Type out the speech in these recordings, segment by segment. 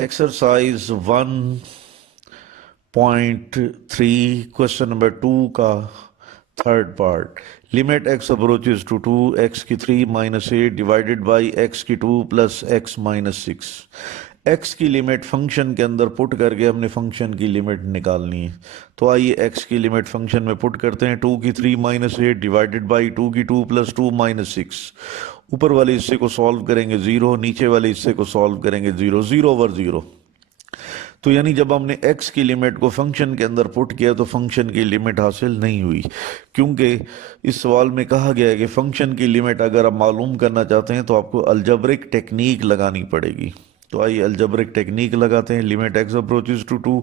Exercise 1.3 question number 2 का third part. Limit x approaches to 2 x की 3 minus 8 divided by x की 2 plus x minus 6। X की limit function के अंदर put करके हमने फंक्शन की लिमिट निकालनी है। तो आइए एक्स की लिमिट फंक्शन में पुट करते हैं। 2 की 3 माइनस 8 डिवाइडेड बाई 2 की 2 प्लस 2 माइनस 6। ऊपर वाले हिस्से को सॉल्व करेंगे 0, नीचे वाले हिस्से को सॉल्व करेंगे 0, 0 ओवर 0। तो यानी जब हमने x की लिमिट को फंक्शन के अंदर पुट किया तो फंक्शन की लिमिट हासिल नहीं हुई, क्योंकि इस सवाल में कहा गया है कि फंक्शन की लिमिट अगर आप मालूम करना चाहते हैं तो आपको अलजब्रिक टेक्निक लगानी पड़ेगी। तो आइए अलजब्रिक टेक्निक लगाते हैं। Limit x approaches to 2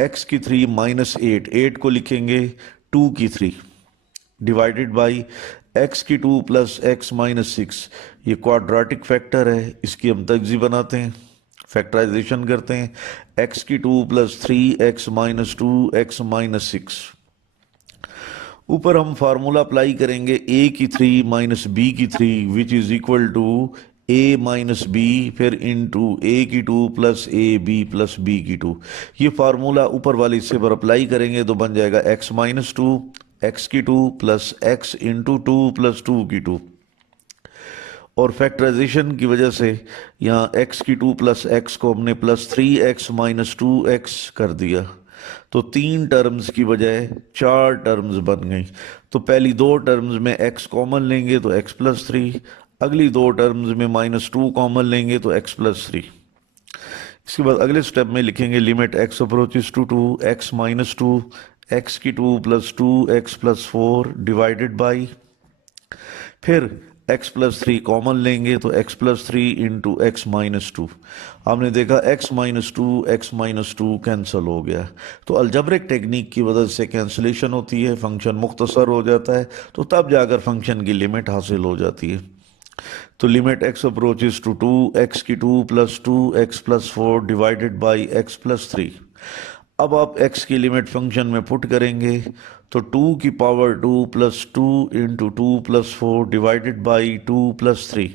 x की 3 माइनस 8, 8 को लिखेंगे 2 की 3 डिवाइडेड बाई एक्स की 2 प्लस एक्स माइनस 6। ये क्वाड्रेटिक फैक्टर है, इसकी हम तगजी बनाते हैं, फैक्टराइजेशन करते हैं। एक्स की 2 plus 3 x minus 2 x minus 6। ऊपर हम फार्मूला अप्लाई करेंगे a की 3 माइनस b की 3 which is equal to a minus B, फिर इनटू a की 2 plus A B plus B की 2। ये फार्मूला ऊपर वाले हिस्से पर अप्लाई करेंगे तो बन जाएगा x माइनस 2 एक्स की 2 प्लस एक्स इंटू 2 प्लस 2 की 2। और फैक्टराइजेशन की वजह से यहाँ x की 2 प्लस एक्स को हमने प्लस 3x माइनस 2x कर दिया। तो 3 टर्म्स की बजाय 4 टर्म्स बन गई। तो पहली 2 टर्म्स में x कॉमन लेंगे तो x प्लस 3, अगली 2 टर्म्स में माइनस 2 कॉमन लेंगे तो x प्लस 3। इसके बाद अगले स्टेप में लिखेंगे limit x approaches to 2 x minus 2 x की 2 plus 2 x plus 4 divided by, फिर x प्लस 3 कॉमन लेंगे तो x plus 3 into x minus 2। आपने देखा x minus 2 x minus 2 cancel हो गया। तो अलजब्रिक टेक्निक की वजह से कैंसिलेशन होती है, फंक्शन मुख्तसर हो जाता है, तो तब जाकर फंक्शन की लिमिट हासिल हो जाती है। तो limit x approaches to 2 x की 2 plus 2 x plus 4 divided by x plus 3। अब आप x की लिमिट फंक्शन में पुट करेंगे तो 2 की power 2 plus 2 into 2 plus 4 divided by 2 plus 3।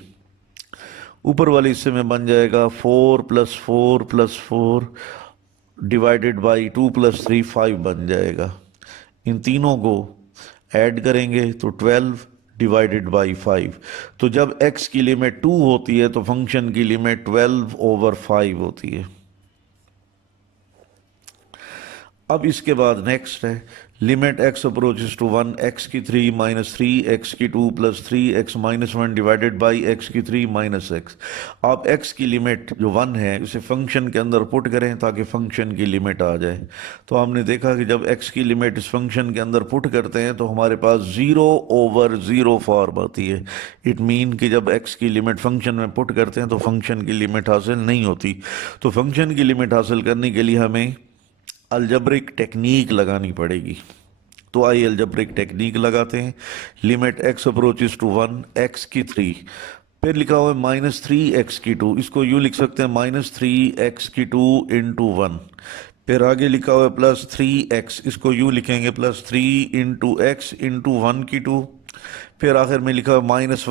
ऊपर वाले हिस्से में बन जाएगा 4 plus 4 plus 4 divided by 2 plus 3, 5 बन जाएगा। इन तीनों को ऐड करेंगे तो 12 डिवाइडेड बाई 5। तो जब x की लिमिट 2 होती है तो फंक्शन की लिमिट 12 ओवर 5 होती है। अब इसके बाद नेक्स्ट है limit x approaches to 1 x की 3 माइनस 3 एक्स की 2 plus 3 x minus 1 divided by x की 3 माइनस एक्स। आप x की लिमिट जो 1 है उसे फंक्शन के अंदर पुट करें ताकि फंक्शन की लिमिट आ जाए। तो हमने देखा कि जब x की लिमिट इस फंक्शन के अंदर पुट करते हैं तो हमारे पास 0 ओवर 0 फॉर्म आती है। इट मीन कि जब x की लिमिट फंक्शन में पुट करते हैं तो फंक्शन की लिमिट हासिल नहीं होती। तो फंक्शन की लिमिट हासिल करने के लिए हमें अलजब्रिक टेक्निक लगानी पड़ेगी। तो आइए अलजब्रिक टेक्निक लगाते हैं। Limit x approaches to 1 x की 3, फिर लिखा हुआ है माइनस 3 एक्स की 2, इसको यूँ लिख सकते हैं माइनस 3 एक्स की 2 इंटू 1। फिर आगे लिखा हुआ है प्लस 3x, इसको यूँ लिखेंगे प्लस 3 इंटू एक्स इंटू 1 की 2। फिर आखिर में लिखा हुआ माइनस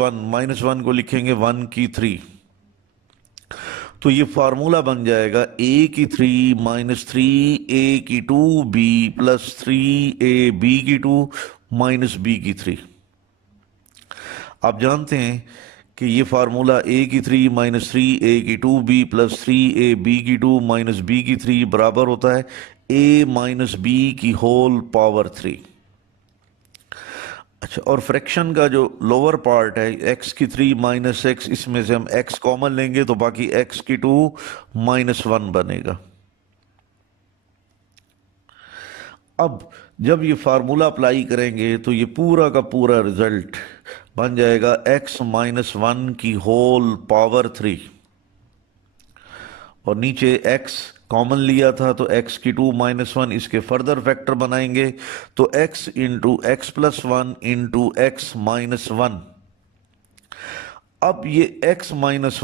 1 को लिखेंगे 1 की 3। तो ये फार्मूला बन जाएगा a की 3 माइनस 3 a की 2b प्लस 3 a b की 2 माइनस b की 3। आप जानते हैं कि ये फार्मूला a की 3 माइनस 3 a की 2b प्लस 3 a b की 2 माइनस b की 3 बराबर होता है a माइनस b की होल पावर 3। अच्छा, और फ्रैक्शन का जो लोअर पार्ट है x की 3 माइनस एक्स, इसमें से हम x कॉमन लेंगे तो बाकी x की 2 माइनस 1 बनेगा। अब जब ये फार्मूला अप्लाई करेंगे तो ये पूरा का पूरा रिजल्ट बन जाएगा x माइनस 1 की होल पावर 3, और नीचे x कॉमन लिया था तो x की 2 माइनस 1, इसके फर्दर फैक्टर बनाएंगे तो x into x plus 1 into x minus 1। अब ये x माइनस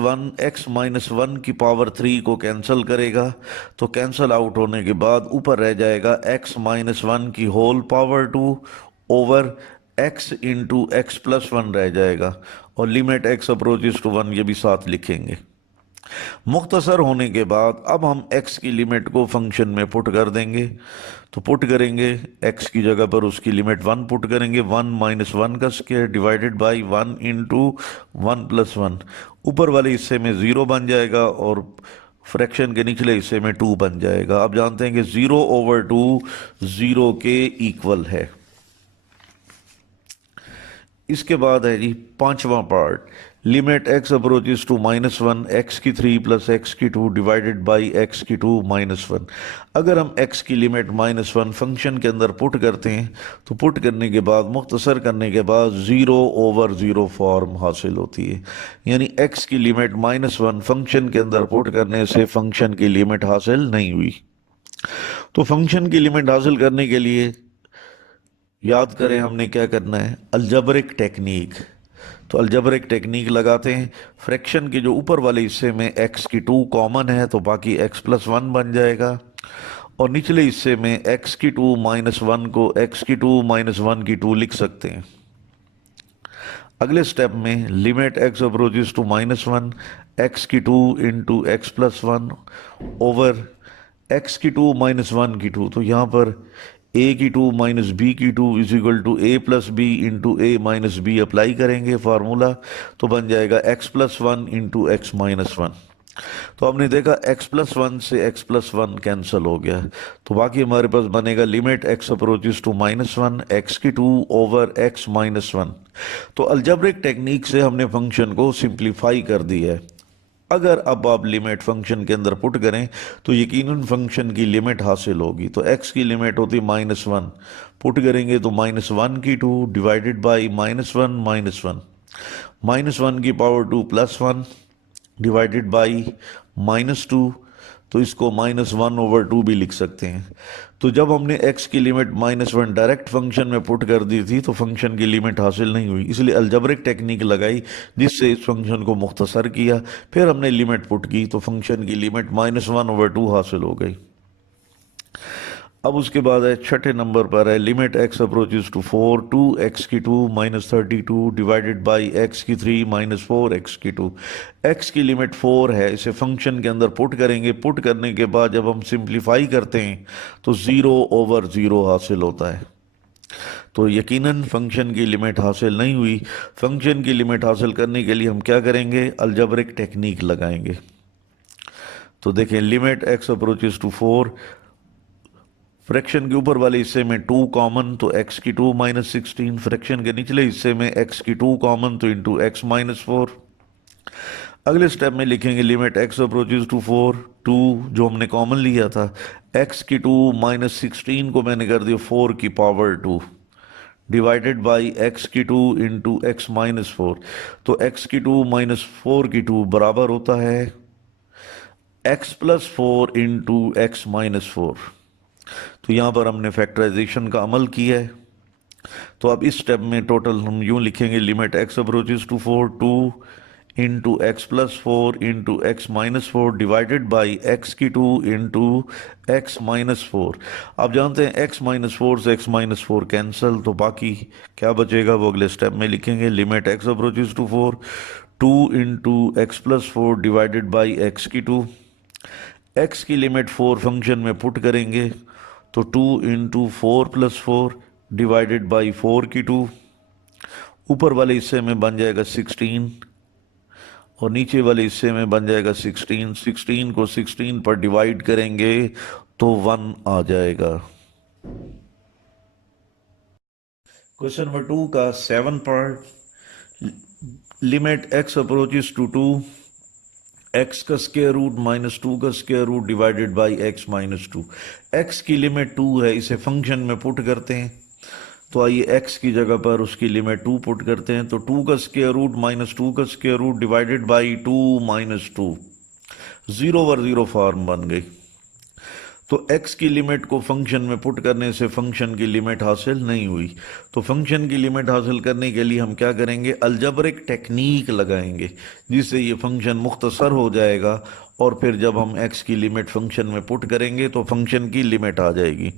वन की पावर 3 को कैंसिल करेगा, तो कैंसिल आउट होने के बाद ऊपर रह जाएगा x माइनस 1 की whole power 2 over x into x plus 1 रह जाएगा, और लिमिट x अप्रोचेज टू 1 ये भी साथ लिखेंगे। मुख्तसर होने के बाद अब हम x की लिमिट को फंक्शन में पुट कर देंगे। तो पुट करेंगे x की जगह पर उसकी लिमिट 1 पुट करेंगे, 1 माइनस 1 का square divided by 1 into 1 plus 1। ऊपर वाले हिस्से में 0 बन जाएगा और फ्रैक्शन के निचले हिस्से में 2 बन जाएगा। आप जानते हैं कि 0/2 0 के इक्वल है। इसके बाद है जी पांचवा part, limit x approaches to -1 x की 3 प्लस x की 2 डिवाइडेड बाई x की 2 -1। अगर हम x की लिमिट -1 फंक्शन के अंदर पुट करते हैं तो पुट करने के बाद मुख्तसर करने के बाद 0/0 फॉर्म हासिल होती है। यानी x की लिमिट -1 फंक्शन के अंदर पुट करने से फंक्शन की लिमिट हासिल नहीं हुई। तो फंक्शन की लिमिट हासिल करने के लिए याद करें हमने क्या करना है, अलजबरिक टेक्निक। तो अलजबरिक टेक्निक लगाते हैं, फ्रैक्शन के जो ऊपर वाले हिस्से में x की 2 कॉमन है तो बाकी x प्लस 1 बन जाएगा, और निचले हिस्से में x की 2 माइनस 1 को x की 2 माइनस 1 की 2 लिख सकते हैं। अगले स्टेप में limit x approaches to -1 x की 2 into x plus 1 over x की 2 माइनस 1 की 2। तो यहाँ पर a की 2 माइनस बी की 2 is equal to a plus B into A minus B apply करेंगे फार्मूला, तो बन जाएगा x plus 1 into x minus 1। तो आपने देखा x प्लस 1 से x प्लस 1 कैंसिल हो गया, तो बाकी हमारे पास बनेगा limit x approaches to -1 x की 2 ओवर x माइनस 1। तो अलजबरिक टेक्निक से हमने फंक्शन को सिंप्लीफाई कर दिया है। अगर अब आप लिमिट फंक्शन के अंदर पुट करें तो यकीनन फंक्शन की लिमिट हासिल होगी। तो x की लिमिट होती है -1, पुट करेंगे तो -1 की 2 डिवाइडेड बाई -1 -1 की पावर 2 प्लस 1 डिवाइडेड बाई -2। तो इसको -1/2 भी लिख सकते हैं। तो जब हमने x की लिमिट -1 डायरेक्ट फंक्शन में पुट कर दी थी तो फंक्शन की लिमिट हासिल नहीं हुई, इसलिए अलजबरिक टेक्निक लगाई जिससे इस फंक्शन को मुख्तसर किया। फिर हमने लिमिट पुट की तो फंक्शन की लिमिट -1/2 हासिल हो गई। अब उसके बाद है छठे नंबर पर है limit x approaches to 4 2x की 2 -32 डिवाइडेड बाई x की 3 -4x की 2। x की लिमिट 4 है, इसे फंक्शन के अंदर पुट करेंगे। पुट करने के बाद जब हम सिंप्लीफाई करते हैं तो 0/0 हासिल होता है। तो यकीनन फंक्शन की लिमिट हासिल नहीं हुई। फंक्शन की लिमिट हासिल करने के लिए हम क्या करेंगे, अलजबरिक टेक्निक लगाएंगे। तो देखें limit x approaches to 4, fraction के ऊपर वाले हिस्से में 2 कॉमन तो x की 2 माइनस 16, फ्रैक्शन के निचले हिस्से में x की 2 कॉमन तो इंटू एक्स माइनस 4। अगले स्टेप में लिखेंगे लिमिट x अप्रोचेस टू 4 2 जो हमने कॉमन लिया था, x की 2 माइनस 16 को मैंने कर दिया 4 की पावर 2 डिवाइडेड बाई x की 2 इंटू एक्स माइनस 4। तो x की 2 माइनस 4 की 2 बराबर होता है x plus 4 into x minus 4। तो यहाँ पर हमने फैक्टराइजेशन का अमल किया है। तो अब इस स्टेप में टोटल हम यूँ लिखेंगे limit x approaches to 4 2 into x plus 4 into x minus 4 divided by x की 2 इंटू एक्स माइनस 4। आप जानते हैं x माइनस 4 से x माइनस 4 कैंसिल, तो बाकी क्या बचेगा वो अगले स्टेप में लिखेंगे। Limit x approaches to 4 2 into x plus 4 divided by x की 2। x की लिमिट 4 फंक्शन में पुट करेंगे तो 2 इंटू 4 प्लस 4 डिवाइडेड बाई 4 की 2। ऊपर वाले हिस्से में बन जाएगा 16 और नीचे वाले हिस्से में बन जाएगा 16। 16 को 16 पर डिवाइड करेंगे तो 1 आ जाएगा। क्वेश्चन नंबर 2 का 7 part, limit x approaches to 2 x का स्क्वायर रूट माइनस 2 का square root divided by x minus 2। x की लिमिट 2 है, इसे फंक्शन में पुट करते हैं। तो आइए x की जगह पर उसकी लिमिट 2 पुट करते हैं। तो 2 का स्क्वायर रूट माइनस 2 का square root divided by 2 minus 2, 0/0 form बन गई। तो x की लिमिट को फंक्शन में पुट करने से फंक्शन की लिमिट हासिल नहीं हुई। तो फंक्शन की लिमिट हासिल करने के लिए हम क्या करेंगे, अलजबरिक टेक्निक लगाएंगे जिससे ये फंक्शन मुख्तसर हो जाएगा, और फिर जब हम x की लिमिट फंक्शन में पुट करेंगे तो फंक्शन की लिमिट आ जाएगी।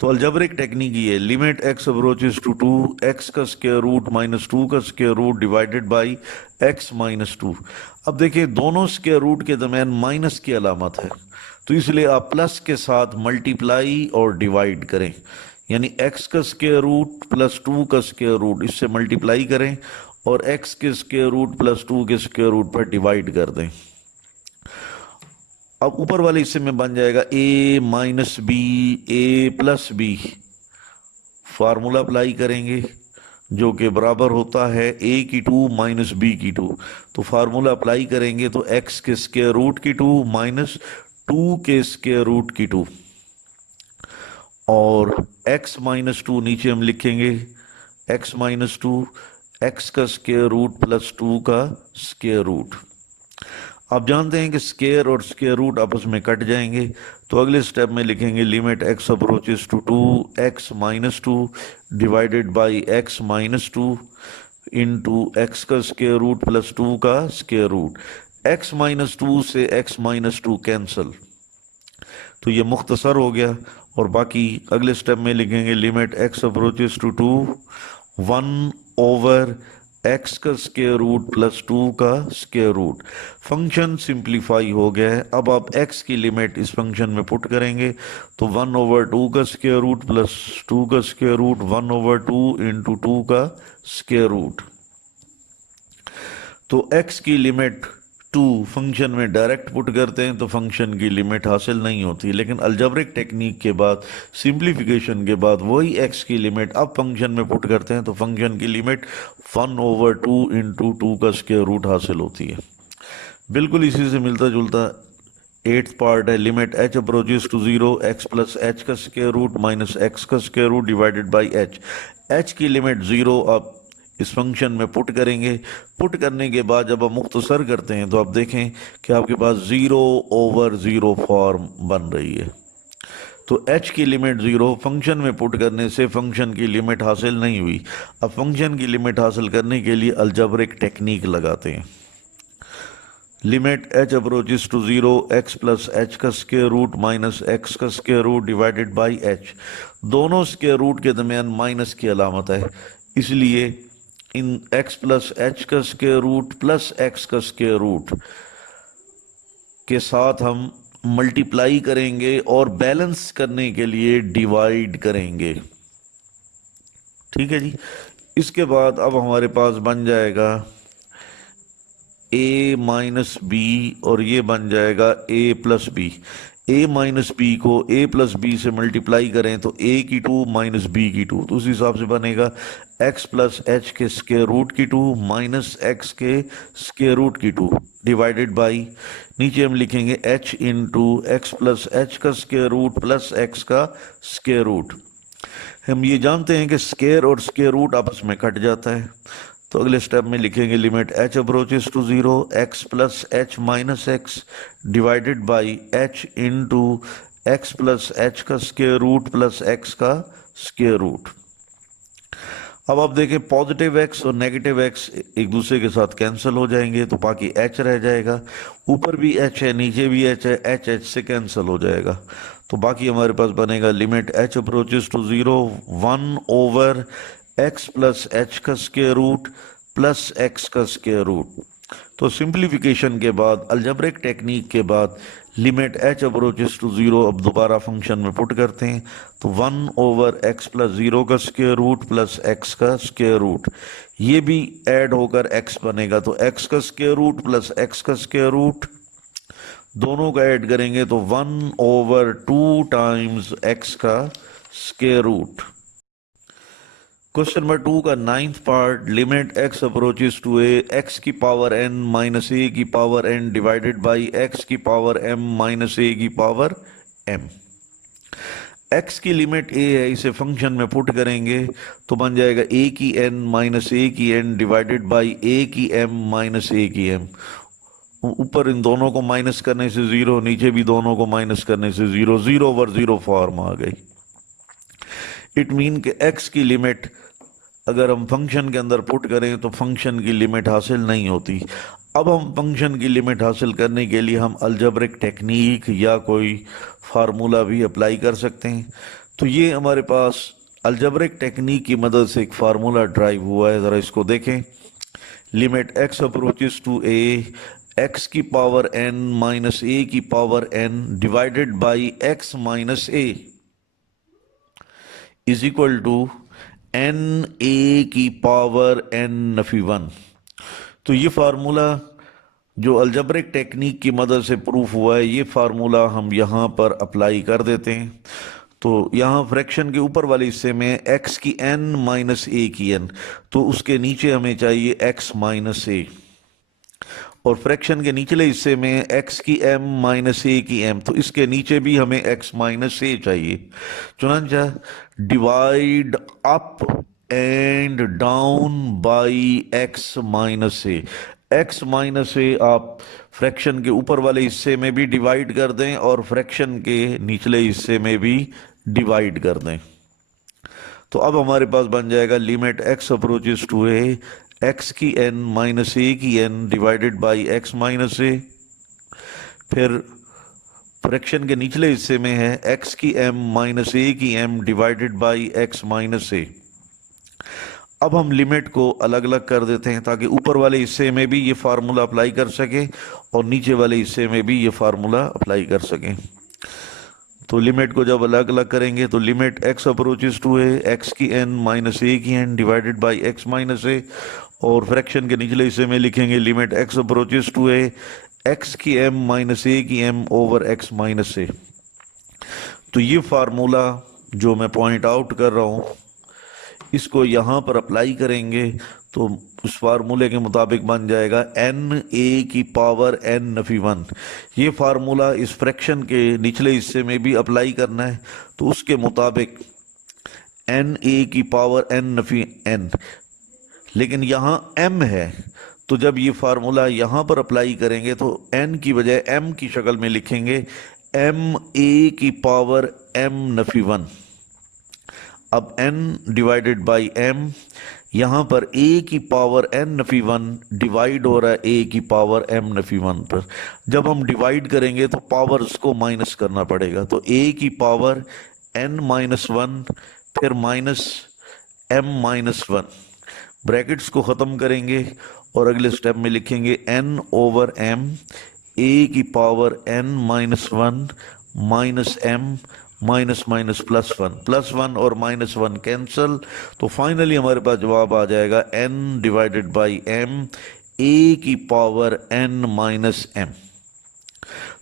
तो अलजेब्रिक टेक्निक ये है, limit x approaches to two, x का स्क्वायर रूट माइनस टू का square root divided by x minus two. अब देखिए दोनों स्क्वायर रूट के दरमियान माइनस की अलामत है, तो इसलिए आप प्लस के साथ मल्टीप्लाई और डिवाइड करें, यानी एक्स का स्क्वायर रूट प्लस टू का स्क्वायर रूट, इससे मल्टीप्लाई करें और एक्स के स्क्वायर रूट प्लस टू के स्क्वायर रूट पर डिवाइड कर दें। अब ऊपर वाले हिस्से में बन जाएगा a minus B A plus B, formula apply करेंगे जो कि बराबर होता है a की टू माइनस बी की टू। तो फार्मूला अप्लाई करेंगे तो x के स्क्वायर रूट की टू माइनस टू के स्क्वायर रूट की टू, और x माइनस टू नीचे हम लिखेंगे x माइनस टू, एक्स का स्क्वायर रूट प्लस टू का स्क्वायर रूट। आप जानते हैं कि स्क्वायर और स्क्वायर रूट आपस में कट जाएंगे, तो अगले स्टेप में लिखेंगे limit x approaches to two, x minus two divided by x minus two into x का स्क्वायर रूट प्लस टू का square root. X minus two से एक्स माइनस टू कैंसल, तो ये मुख्तसर हो गया। और बाकी अगले स्टेप में लिखेंगे limit x approaches to two, one over x का स्क्वायर रूट प्लस टू का स्क्वायर रूट। फंक्शन सिंप्लीफाई हो गया है। अब आप एक्स की लिमिट इस फंक्शन में पुट करेंगे तो वन ओवर टू का स्क्वायर रूट प्लस टू का square root, one over two into two का स्क्वायर रूट। तो एक्स की लिमिट टू फंक्शन में डायरेक्ट पुट करते हैं तो फंक्शन की लिमिट हासिल नहीं होती, लेकिन अलजेब्रिक टेक्निक के बाद, सिंप्लीफिकेशन के बाद वही एक्स की लिमिट अब फंक्शन में पुट करते हैं तो फंक्शन की limit one over two into two का स्क्वायर रूट हासिल होती है। बिल्कुल इसी से मिलता जुलता एट्थ पार्ट है, limit H approaches to zero, x plus H का स्क्वायर रूट माइनस एक्स का square root divided by H. H की लिमिट जीरो आप इस फंक्शन में पुट करेंगे। पुट करने के बाद जब आप मुख्तसर करते हैं तो आप देखें कि आपके पास जीरो ओवर जीरो फॉर्म बन रही है। तो h की लिमिट जीरो फंक्शन में पुट करने से फंक्शन की लिमिट हासिल नहीं हुई। अब फंक्शन की लिमिट हासिल करने के लिए अलजेब्रिक टेक्निक लगाते हैं। Limit h approaches to zero, x plus H का स्क्वायर रूट माइनस एक्स का square root divided by h। दोनों स्क्वायर रूट के दरमियान माइनस की अलामत है, इसलिए इन x प्लस एच का स्क्वायर रूट प्लस एक्स का स्क्वायर रूट के साथ हम मल्टीप्लाई करेंगे और बैलेंस करने के लिए डिवाइड करेंगे। ठीक है जी। इसके बाद अब हमारे पास बन जाएगा a माइनस बी और ये बन जाएगा a plus B. a minus B को a प्लस बी से मल्टीप्लाई करें तो a की टू माइनस b की टू, तो उस हिसाब से बनेगा x प्लस एच के स्क्वायर रूट की टू माइनस एक्स के स्क्वायर रूट की टू डिवाइडेड बाई, नीचे हम लिखेंगे h into x plus H का स्क्वायर रूट प्लस एक्स का स्क्वायर रूट। हम ये जानते हैं कि स्क्वायर और स्क्वायर रूट आपस में कट जाता है, तो अगले स्टेप में लिखेंगे limit h approaches to zero, x plus h minus x divided by h into x plus H का स्क्वायर रूट प्लस एक्स का स्क्वायर रूट। अब आप देखें पॉजिटिव x और नेगेटिव x एक दूसरे के साथ कैंसिल हो जाएंगे, तो बाकी h रह जाएगा। ऊपर भी h है नीचे भी h है, h से कैंसिल हो जाएगा, तो बाकी हमारे पास बनेगा limit h approaches to zero, one over x plus H का स्क्वायर रूट प्लस एक्स का स्क्वायर रूट। तो सिंप्लीफिकेशन के बाद, अलजेब्रिक टेक्निक के बाद limit h approaches to zero अब दोबारा फंक्शन में पुट करते हैं तो one over x plus zero का स्क्वायर रूट प्लस एक्स का स्क्वायर रूट, ये भी ऐड होकर x बनेगा, तो x का स्क्वायर रूट प्लस एक्स का स्क्वायर रूट दोनों का ऐड करेंगे तो one over two times x का square root. Question number two का ninth part, limit x approaches to a, x की पावर n माइनस a की power n divided by x की पावर m माइनस a की power m। x की limit a है, इसे function में put करेंगे तो बन जाएगा a की n माइनस a की n डिवाइडेड बाई a की m माइनस a की m। ऊपर इन दोनों को माइनस करने से जीरो, नीचे भी दोनों को माइनस करने से zero, zero over zero form आ गई। इट मीन कि x की लिमिट अगर हम फंक्शन के अंदर पुट करें तो फंक्शन की लिमिट हासिल नहीं होती। अब हम फंक्शन की लिमिट हासिल करने के लिए हम अलजेब्रिक टेक्निक या कोई फार्मूला भी अप्लाई कर सकते हैं। तो ये हमारे पास अलजेब्रिक टेक्निक की मदद से एक फार्मूला ड्राइव हुआ है, ज़रा इसको देखें। Limit x approaches to a, x की पावर n माइनस a की power n divided by x minus a is equal to n a की पावर n नफी 1। तो ये फार्मूला जो अलजेब्रिक टेक्निक की मदद से प्रूफ हुआ है, ये फार्मूला हम यहाँ पर अप्लाई कर देते हैं। तो यहाँ फ्रैक्शन के ऊपर वाले हिस्से में x की n माइनस a की n, तो उसके नीचे हमें चाहिए x माइनस a, और फ्रैक्शन के निचले हिस्से में x की m माइनस a की m, तो इसके नीचे भी हमें x माइनस a चाहिए। चुनांचा divide up and down by x minus a। x minus a आप फ्रैक्शन के ऊपर वाले हिस्से में भी डिवाइड कर दें और फ्रैक्शन के निचले हिस्से में भी डिवाइड कर दें। तो अब हमारे पास बन जाएगा limit x approaches to a, x की n माइनस a की n divided by x minus a, फिर फ्रैक्शन के निचले हिस्से में है x की m माइनस a की m divided by x minus a। अब हम लिमिट को अलग अलग कर देते हैं ताकि ऊपर वाले हिस्से में भी ये फार्मूला अप्लाई कर सके और नीचे वाले हिस्से में भी ये फार्मूला अप्लाई कर सकें। तो लिमिट को जब अलग अलग करेंगे तो limit x approaches to a, x की n माइनस a की n divided by x minus a, और फ्रैक्शन के निचले हिस्से में लिखेंगे limit x approaches to a, x की m माइनस a की m over x minus a। तो ये फार्मूला जो मैं पॉइंट आउट कर रहा हूँ, इसको यहाँ पर अप्लाई करेंगे तो उस फार्मूले के मुताबिक बन जाएगा n a की पावर n नफी 1। ये फार्मूला इस फ्रैक्शन के निचले हिस्से में भी अप्लाई करना है, तो उसके मुताबिक n a की पावर n नफी n, लेकिन यहाँ m है, तो जब ये फार्मूला यहाँ पर अप्लाई करेंगे तो n की बजाय m की शक्ल में लिखेंगे m a की पावर m नफी 1। अब n डिवाइडेड बाई m, यहाँ पर a की पावर n नफी 1 डिवाइड हो रहा है a की पावर m नफी 1 पर। जब हम डिवाइड करेंगे तो पावर्स को माइनस करना पड़ेगा, तो a की पावर n माइनस 1 फिर माइनस m माइनस 1, ब्रैकेट्स को ख़त्म करेंगे और अगले स्टेप में लिखेंगे n ओवर m, a की power n minus 1 minus m minus minus plus 1 और माइनस 1 कैंसल, तो फाइनली हमारे पास जवाब आ जाएगा n divided by m, a की पावर n माइनस m।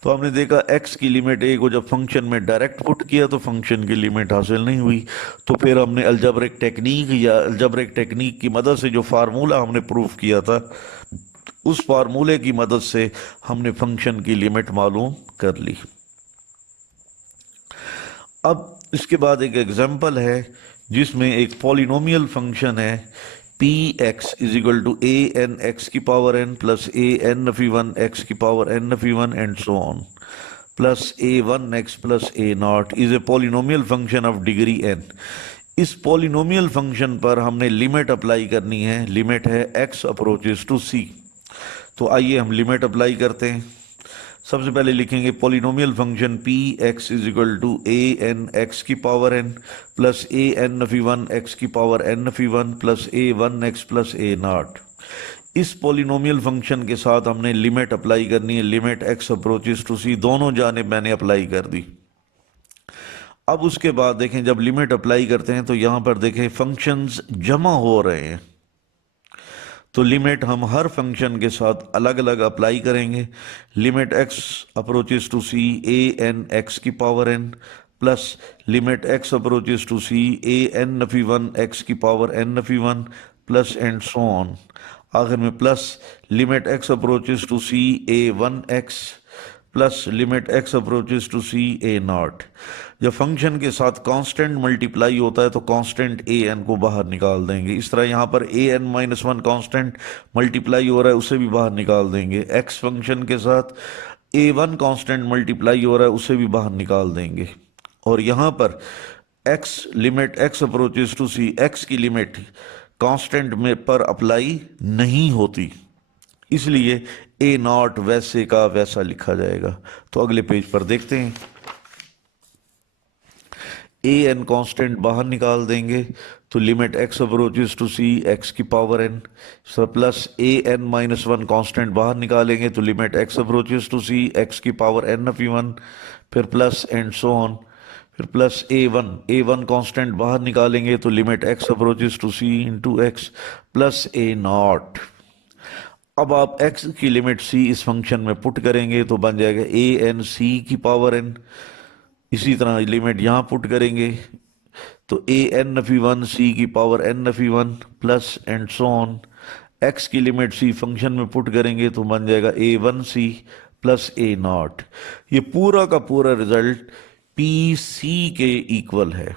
तो हमने देखा x की लिमिट a को जब फंक्शन में डायरेक्ट पुट किया तो फंक्शन की लिमिट हासिल नहीं हुई, तो फिर हमने अलजेब्रिक टेक्निक की मदद से जो फार्मूला हमने प्रूफ किया था, उस फार्मूले की मदद से हमने फंक्शन की लिमिट मालूम कर ली। अब इसके बाद एक एग्जाम्पल है जिसमें एक पॉलिनोमियल फंक्शन है p x is equal to a n x की power n plus a n नफी 1 एक्स की पावर एन नफी 1 and so on plus a 1 x plus a not is a polynomial function of degree n. इस polynomial function पर हमने limit apply करनी है, limit है एक्स अप्रोचेस टू सी। तो आइए हम लिमिट अप्लाई करते हैं। सबसे पहले लिखेंगे polynomial function p x is equal to a n x की power n plus a n नफी 1 एक्स की पावर एन नफी 1 plus a 1 x plus a not. इस पॉलिनोमियल फंक्शन के साथ हमने लिमिट अप्लाई करनी है, limit x approaches to c, दोनों जानिब मैंने अप्लाई कर दी। अब उसके बाद देखें जब लिमिट अप्लाई करते हैं तो यहाँ पर देखें फंक्शंस जमा हो रहे हैं, तो लिमिट हम हर फंक्शन के साथ अलग अलग अप्लाई करेंगे। Limit x approaches to c a n x की power n plus limit x approaches to c a n नफी 1 एक्स की पावर एन नफी 1 प्लस एंड सो ऑन, आखिर में plus limit x approaches to c a 1 x plus limit x approaches to c a nought. जब function के साथ constant multiply होता है तो कांस्टेंट ए एन को बाहर निकाल देंगे। इस तरह यहाँ पर ए एन माइनस 1 कांस्टेंट मल्टीप्लाई हो रहा है, उसे भी बाहर निकाल देंगे। एक्स फंक्शन के साथ ए 1 कांस्टेंट मल्टीप्लाई हो रहा है, उसे भी बाहर निकाल देंगे। और यहाँ पर x limit x approaches to c, x की लिमिट कांस्टेंट में पर अप्लाई नहीं होती, इसलिए ए नॉट वैसे का वैसा लिखा जाएगा। तो अगले पेज पर देखते हैं। ए एन कांस्टेंट बाहर निकाल देंगे तो limit x approaches to c x की power n, plus a n minus one constant बाहर निकालेंगे तो limit x approaches to c x की पावर एन ऑफ वन, फिर प्लस एंड सो ऑन, फिर प्लस ए वन कांस्टेंट बाहर निकालेंगे तो limit x approaches to c into x plus a not. अब आप x की लिमिट c इस फंक्शन में पुट करेंगे तो बन जाएगा ए एन सी की पावर n। इसी तरह लिमिट यहां पुट करेंगे तो ए एन नफी वन सी की पावर एन नफी one plus and so on. x की लिमिट c फंक्शन में पुट करेंगे तो बन जाएगा a one c plus a nought. ये पूरा का पूरा रिजल्ट पी सी के इक्वल है।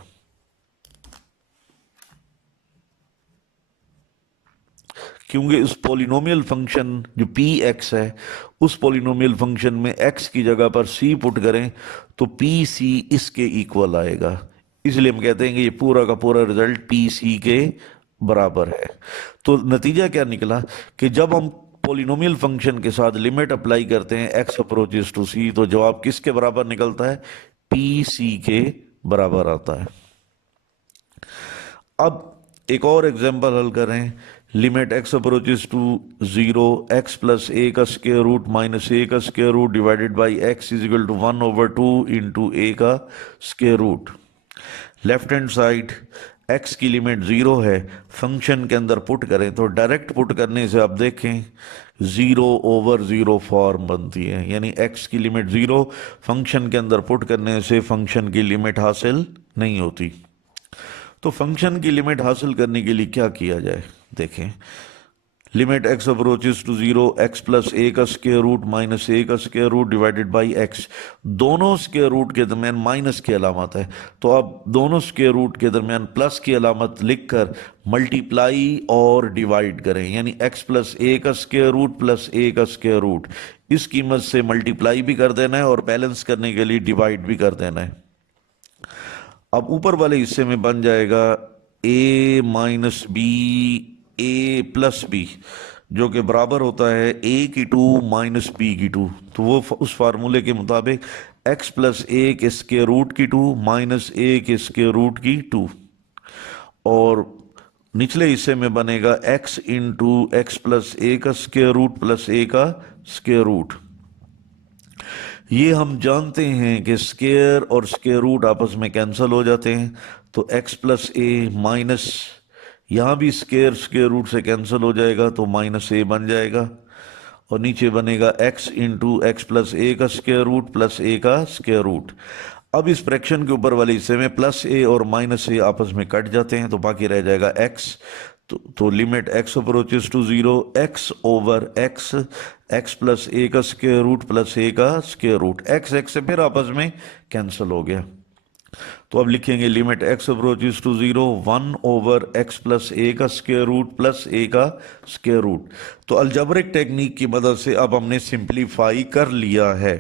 क्योंकि उस पॉलिनोमियल फंक्शन जो पी एक्स है उस पॉलिनोमियल फंक्शन में एक्स की जगह पर सी पुट करें तो पी सी इसके इक्वल आएगा, इसलिए हम कहते हैं कि ये पूरा का पूरा रिजल्ट पी सी के बराबर है। तो नतीजा क्या निकला कि जब हम पॉलिनोमियल फंक्शन के साथ लिमिट अप्लाई करते हैं एक्स अप्रोचेस टू सी तो जवाब किसके बराबर निकलता है, पी सी के बराबर आता है। अब एक और एग्जांपल हल करें, limit x approaches to zero x plus a का स्क्वायर रूट माइनस ए का square root divided by x is equal to 1/2 into a का square root. Left hand side x की लिमिट जीरो है, function के अंदर put करें तो direct put करने से आप देखें 0/0 फॉर्म बनती है, यानी एक्स की लिमिट जीरो फंक्शन के अंदर पुट करने से फंक्शन की लिमिट हासिल नहीं होती। तो फंक्शन की लिमिट हासिल करने के लिए क्या किया जाए, देखें limit x approaches to zero x plus a का स्क्वायर रूट माइनस ए का square root divided by x, दोनों स्क्वायर रूट के दरमियान माइनस की अलामत है तो आप दोनों स्क्वायर रूट के दरमियान प्लस की अलामत लिखकर मल्टीप्लाई और डिवाइड करें, यानी एक्स प्लस ए का स्क्वायर रूट प्लस ए का स्क्वायर रूट, इस कीमत से मल्टीप्लाई भी कर देना है और बैलेंस करने के लिए डिवाइड भी कर देना है। अब ऊपर वाले हिस्से में बन जाएगा a minus B A plus b जो कि बराबर होता है a की 2 माइनस बी की 2। तो वो उस फार्मूले के मुताबिक x प्लस ए के स्क्वायर रूट की 2 माइनस ए के स्क्वायर रूट की 2, और निचले हिस्से में बनेगा x into x plus a का स्क्वायर रूट प्लस ए का स्क्वायर रूट। ये हम जानते हैं कि स्क्वायर और स्क्वायर रूट आपस में कैंसिल हो जाते हैं तो x प्लस ए माइनस यहाँ भी स्क्वायर स्क्वायर रूट से कैंसिल हो जाएगा तो माइनस ए बन जाएगा, और नीचे बनेगा x into x plus a का स्क्वायर रूट प्लस ए का स्क्वायर रूट। अब इस फ्रैक्शन के ऊपर वाले हिस्से में प्लस ए और माइनस ए आपस में कट जाते हैं तो बाकी रह जाएगा x। तो limit x approaches to zero x over x, x plus a का स्क्वायर रूट प्लस ए का स्क्वायर रूट, x से फिर आपस में कैंसिल हो गया। तो अब लिखेंगे limit x approaches to zero 1 over x plus a का स्क्वायर रूट प्लस ए का स्क्वायर रूट। तो अलजेब्रिक टेक्निक की मदद से अब हमने सिंप्लीफाई कर लिया है।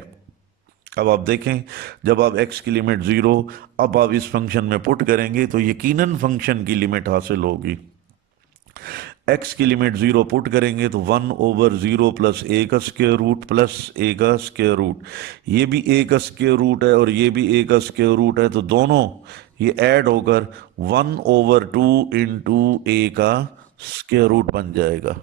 अब आप देखें जब आप x की लिमिट जीरो अब आप इस फंक्शन में पुट करेंगे तो यकीनन फंक्शन की लिमिट हासिल होगी। x की लिमिट जीरो पुट करेंगे तो 1/0 प्लस ए का स्क्वायर रूट प्लस ए का स्क्वायर रूट, ये भी ए का स्क्वायर रूट है और ये भी ए का स्क्वायर रूट है तो दोनों ये ऐड होकर 1/2 इंटू ए का स्क्वायर रूट बन जाएगा।